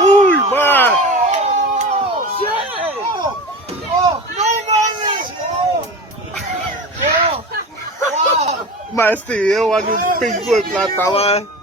Uy, man. Mas este eu ali um pingo plata, man.